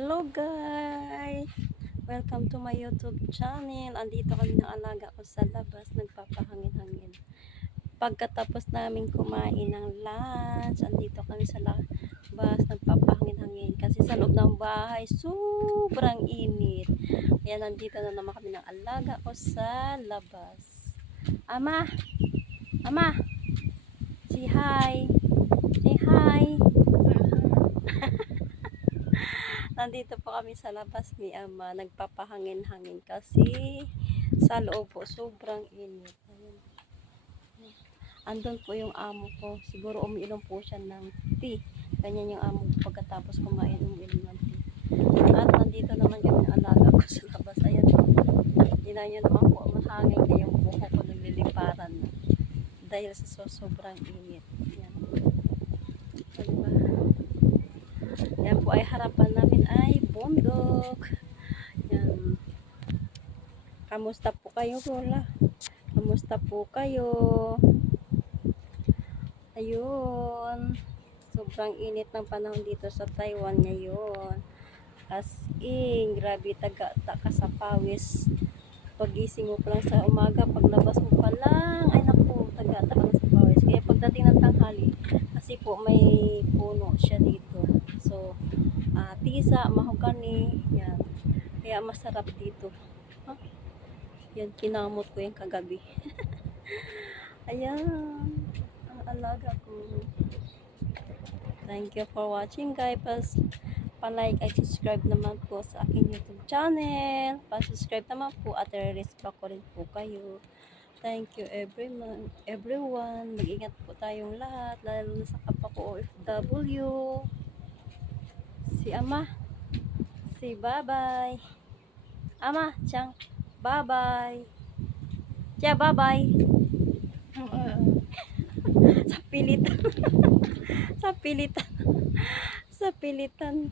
Hello guys! Welcome to my YouTube channel. Andito kami ng alaga ko sa labas, nagpapahangin-hangin. Pagkatapos namin kumain ng lunch, andito kami sa labas, nagpapahangin-hangin. Kasi sa loob ng bahay, sobrang init. Kaya nandito na naman kami ng alaga ko sa labas. Ama! Ama! Say hi! Say hi! Nandito po kami sa labas ni Ama, nagpapahangin-hangin kasi sa loob po sobrang init. Ayun. Andun po yung amo ko, siguro umiinom po siya ng tea. Ganyan yung amo ko pagkatapos kumain, umiinom ng tea. At nandito naman kami ng alaga ko sa labas. Ayan po. Ina nyo naman po, mahangin kaya yung buko ko nagliliparan na. Dahil sa sobrang init. Ayan. So, diba? Yan po ay harapan namin ay bundok. Yan. Kamusta po kayo, Lola? Kamusta po kayo? Ayun. Sobrang init ng panahon dito sa Taiwan ngayon. As in, grabe taga-taka sa pawis. Pagising mo pa lang sa umaga, paglabas mo pa lang, ay naku, taga-taka na sa pawis. Kaya pagdating ng tanghali, kasi po may puno siya dito. So, tisa, mahogani, yan. Kaya masarap dito. Huh? Yan, kinamot ko yung kagabi. Ayan, ang alaga ko. Thank you for watching guys. Pa-like at subscribe naman po sa aking YouTube channel. Pa-subscribe naman po at i-respect ko rin po kayo. Thank you everyone. Mag-ingat po tayong lahat, lalo na sa kapwa ko OFW. Si Ama. Si bye-bye. Ama, Chang. Bye-bye. Tia, bye-bye. Sa pilitan. Sa pilitan. Sa pilitan.